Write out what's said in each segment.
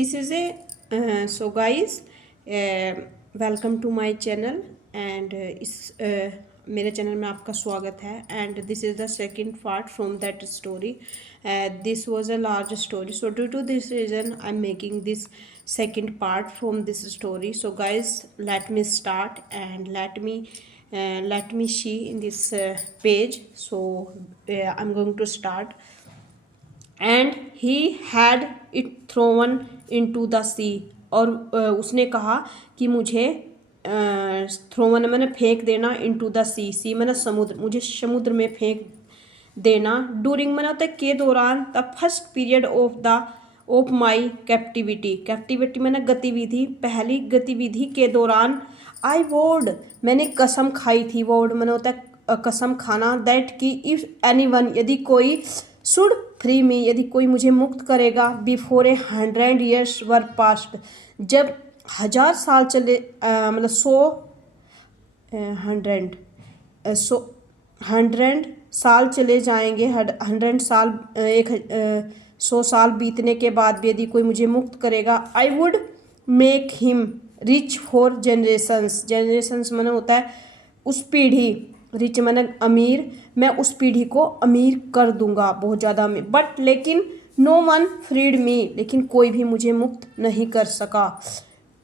This is a so guys, welcome to my channel and इस मेरे channel में आपका स्वागत है and this is the second part from that story. This was a large story, so due to this reason I'm making this second part from this story. So guys, let me start and let me see in this page. So I'm going to start. And he had it thrown into the sea, और उसने कहा कि मुझे थ्रोवन मैंने फेंक देना into the सी, सी मैंने समुद्र, मुझे समुद्र में फेंक देना। डूरिंग मैंने होता है के दौरान, the first period of my captivity, captivity मैंने गतिविधि, पहली गतिविधि के दौरान। आई वोड मैंने कसम खाई थी, वोड मैंने होता है कसम खाना। दैट कि इफ एनी वन यदि कोई, शुड फ्री मी यदि कोई मुझे मुक्त करेगा, बिफोर 100 years वर पास्ट जब 1000 साल चले, मतलब 100 साल चले जाएंगे, 100 साल 100 साल बीतने के बाद भी यदि कोई मुझे मुक्त करेगा। I would make him rich for generations, generations मैंने होता है उस पीढ़ी, रिच मैंने अमीर, मैं उस पीढ़ी को अमीर कर दूंगा, बहुत ज़्यादा अमीर। बट लेकिन नो वन फ्रीड मी, लेकिन कोई भी मुझे मुक्त नहीं कर सका,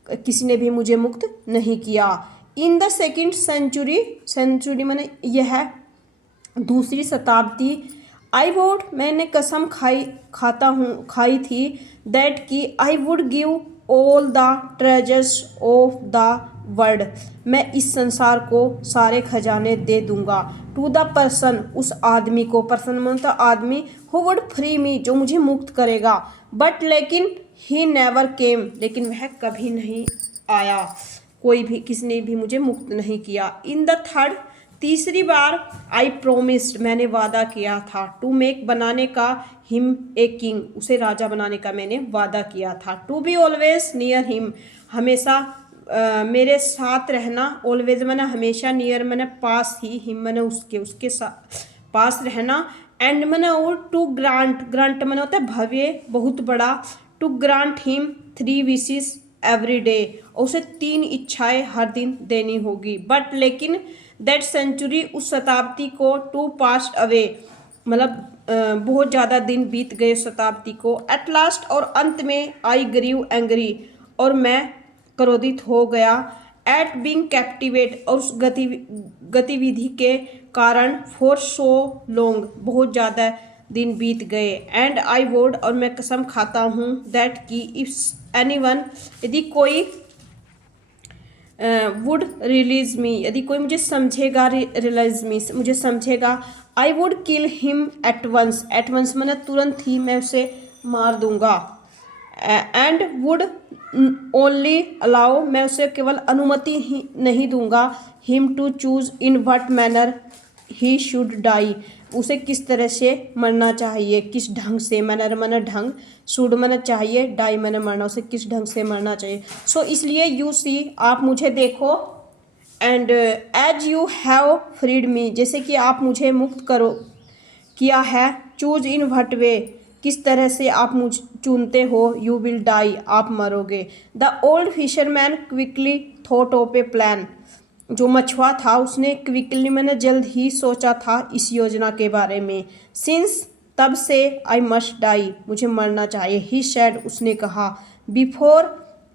किसी ने भी मुझे मुक्त नहीं किया। In the second century, century मैंने यह है दूसरी शताब्दी। आई वुड मैंने कसम खाई थी, दैट कि I would give all the treasures of the world, मैं इस संसार को सारे खजाने दे दूंगा। टू द पर्सन, उस आदमी को, पर्सन मतलब आदमी, हु वुड फ्री मी, जो मुझे मुक्त करेगा। बट लेकिन ही नेवर केम, लेकिन वह कभी नहीं आया, कोई भी, किसी ने भी मुझे मुक्त नहीं किया। इन द थर्ड, तीसरी बार, आई प्रोमिस्ड मैंने वादा किया था, टू मेक बनाने का, हिम ए किंग उसे राजा बनाने का मैंने वादा किया था। To be always near him हमेशा मेरे साथ रहना, ऑलवेज मैंने हमेशा, नियर मैंने पास ही, हिम मैंने उसके साथ पास रहना। एंड मैंने और टू ग्रांट, ग्रांट मैंने होता है भव्य, बहुत बड़ा। To grant him 3 wishes every day, उसे 3 इच्छाएं हर दिन देनी होगी। बट लेकिन दैट सेंचुरी, उस शताब्दी को, टू पास्ट अवे मतलब बहुत ज़्यादा दिन बीत गए शताब्दी को। एट लास्ट, और अंत में, आई ग्रीव एंग्री, और मैं क्रोधित हो गया। एट बीइंग कैप्टिवेट, और उस गतिविधि के कारण, फॉर सो लॉन्ग बहुत ज़्यादा दिन बीत गए। एंड आई वुड, और मैं कसम खाता हूँ, दैट कि इफ एनी वन यदि कोई, वुड रिलीज मी यदि कोई मुझे समझेगा, रियलाइज मी मुझे समझेगा। I would kill him at once, at once मैंने तुरंत ही मैं उसे मार दूंगा। एंड वुड ओनली अलाउ, मैं उसे केवल अनुमति ही नहीं दूंगा, him to choose in what manner he should die, उसे किस तरह से मरना चाहिए, किस ढंग से, मैनर मैंने ढंग, शुड मैंने चाहिए, डाई मैंने मरना, उसे किस ढंग से मरना चाहिए। सो इसलिए यू सी, आप मुझे देखो, and as you have freed me, जैसे कि आप मुझे मुक्त करो किया है। चूज इन व्हाट वे, किस तरह से आप मुझ चुनते हो। यू विल डाई, आप मरोगे। The old fisherman quickly thought of a plan, जो मछुआ था उसने क्विकली मैंने जल्द ही सोचा था इस योजना के बारे में। सिंस, तब से, आई मस्ट डाई मुझे मरना चाहिए। ही सैड उसने कहा। Before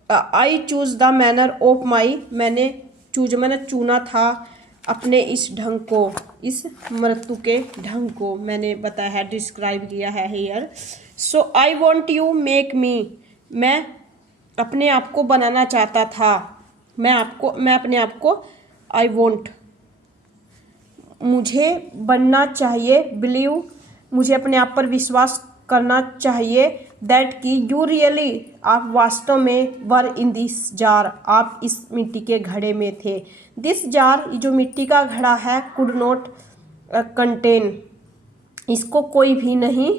I choose the manner of my, मैंने चुना था अपने इस ढंग को, इस मृत्यु के ढंग को मैंने बताया है, डिस्क्राइब किया है here. So I want you make me, मैं अपने आप को बनाना चाहता था, मैं अपने आप को, आई वॉन्ट मुझे बनना चाहिए, बिलीव मुझे अपने आप पर विश्वास करना चाहिए। दैट कि यू रियली, आप वास्तव में, वर इन दिस जार, आप इस मिट्टी के घड़े में थे। दिस जार, जो मिट्टी का घड़ा है, कुड नॉट कंटेन, इसको कोई भी नहीं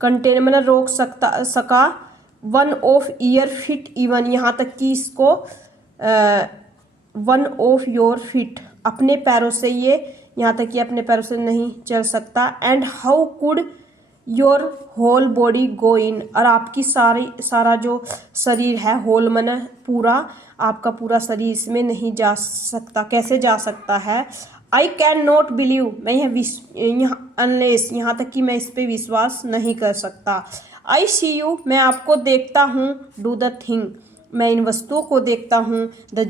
कंटेन मैंने रोक सका। One of year fit even, यहाँ तक कि इसको वन ऑफ योर फिट, अपने पैरों से ये, यहाँ तक कि अपने पैरों से नहीं चल सकता। And how could your whole body go in, और आपकी सारा जो शरीर है, होल माने पूरा, आपका पूरा शरीर इसमें नहीं जा सकता। कैसे जा सकता है? आई कैन नॉट बिलीव, मैं यहाँ अनलेस, यहाँ तक कि मैं इस पर विश्वास नहीं कर सकता। आई सी यू, मैं आपको देखता हूँ। डू द थिंग, मैं इन वस्तुओं को देखता हूँ। The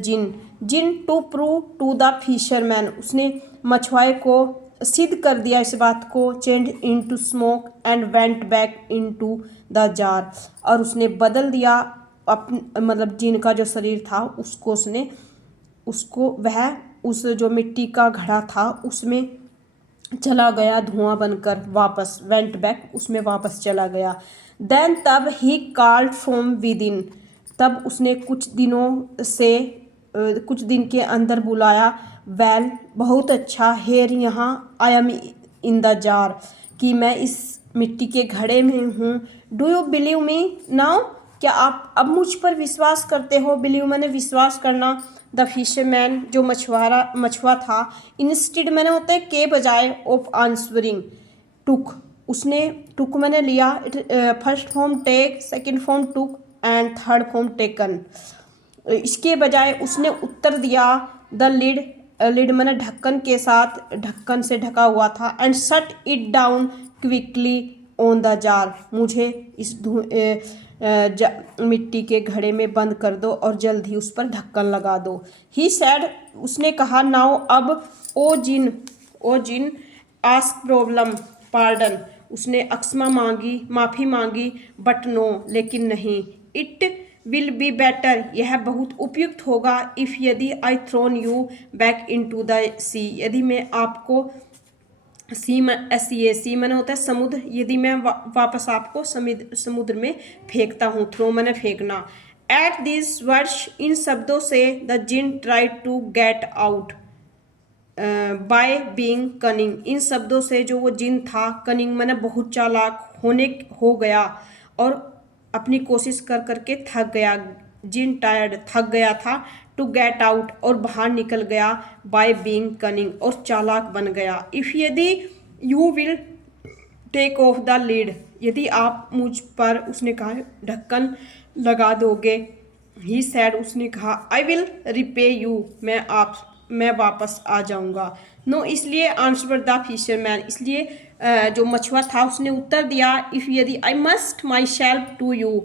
jinn to prove to the fisherman, उसने मछुआरे को सिद्ध कर दिया इस बात को। Change into smoke and went back into the jar, और उसने बदल दिया मतलब जिन का जो शरीर था उसको, वह उस जो मिट्टी का घड़ा था उसमें चला गया, धुआं बनकर वापस। वेंट बैक, उसमें वापस चला गया। देन, तब he called from with in, तब उसने कुछ दिन के अंदर बुलाया। वेल, बहुत अच्छा। हेयर, यहाँ। I am in the jar, कि मैं इस मिट्टी के घड़े में हूँ। Do you believe me now, क्या आप अब मुझ पर विश्वास करते हो? बिलीव मैंने विश्वास करना। द फिशरमैन, जो मछुआ था, इंस्टेड मैंने होता है के बजाय, ऑफ आंसरिंग, टुक, उसने टुक मैंने लिया। First form take, second form took and third form taken. इसके बजाय उसने उत्तर दिया। द लिड मैंने ढक्कन के साथ, ढक्कन से ढका हुआ था। And shut it down quickly on the jar, मुझे इस मिट्टी के घड़े में बंद कर दो और जल्द ही उस पर ढक्कन लगा दो। ही सैड, उसने कहा। नाउ, अब। ओ जिन आस्क प्रॉब्लम पार्डन, उसने अक्षमा मांगी, माफ़ी मांगी। बट नो, लेकिन नहीं। इट विल बी बेटर, यह बहुत उपयुक्त होगा। इफ़, यदि। I thrown you back into the sea, यदि मैं आपको सी मैंने होता है समुद्र, यदि मैं वापस आपको समुद्र में फेंकता हूँ। थ्रो मैंने फेंकना। एट दिस वर्ड्स, इन शब्दों से। The jinn try to get out by being cunning, इन शब्दों से जो वो जिन था, कनिंग मैंने बहुत चालाक हो गया, और अपनी कोशिश कर करके थक गया। जिन टायर्ड, थक गया था। टू गेट आउट, और बाहर निकल गया। बाय बीइंग कनिंग, और चालाक बन गया। इफ़, यदि। You will take of the lead, यदि आप मुझ पर, उसने कहा, ढक्कन लगा दोगे। ही सैड, उसने कहा। आई विल रिपे यू, मैं वापस आ जाऊंगा। नो, इसलिए। आंसर द फिशरमैन, इसलिए जो मछुआ था उसने उत्तर दिया। इफ़, यदि। I must myself to you,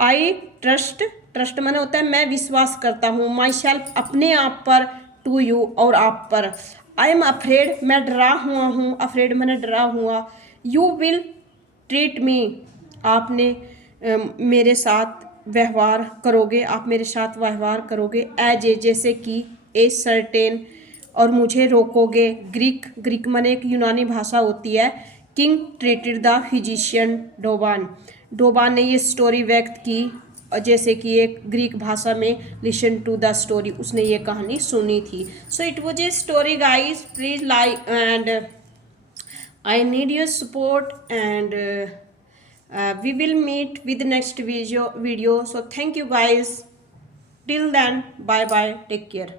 I trust मैंने होता है मैं विश्वास करता हूँ। माई सेल्फ, अपने आप पर। टू यू, और आप पर। आई एम अफ्रेड, मैं डरा हुआ हूँ। अफ्रेड मैंने डरा हुआ। यू विल ट्रीट मी, आपने मेरे साथ व्यवहार करोगे, आप मेरे साथ व्यवहार करोगे। एज ए, जैसे कि। ए सर्टेन, और मुझे रोकोगे। ग्रीक माने एक यूनानी भाषा होती है। किंग ट्रीटेड द फिजिशियन डोबान ने ये स्टोरी व्यक्त की, जैसे कि एक ग्रीक भाषा में। लिसन टू द स्टोरी, उसने ये कहानी सुनी थी। So it was a story guys, please like and I need your support and we will meet with the next video. So thank you guys, till then, bye bye, take care.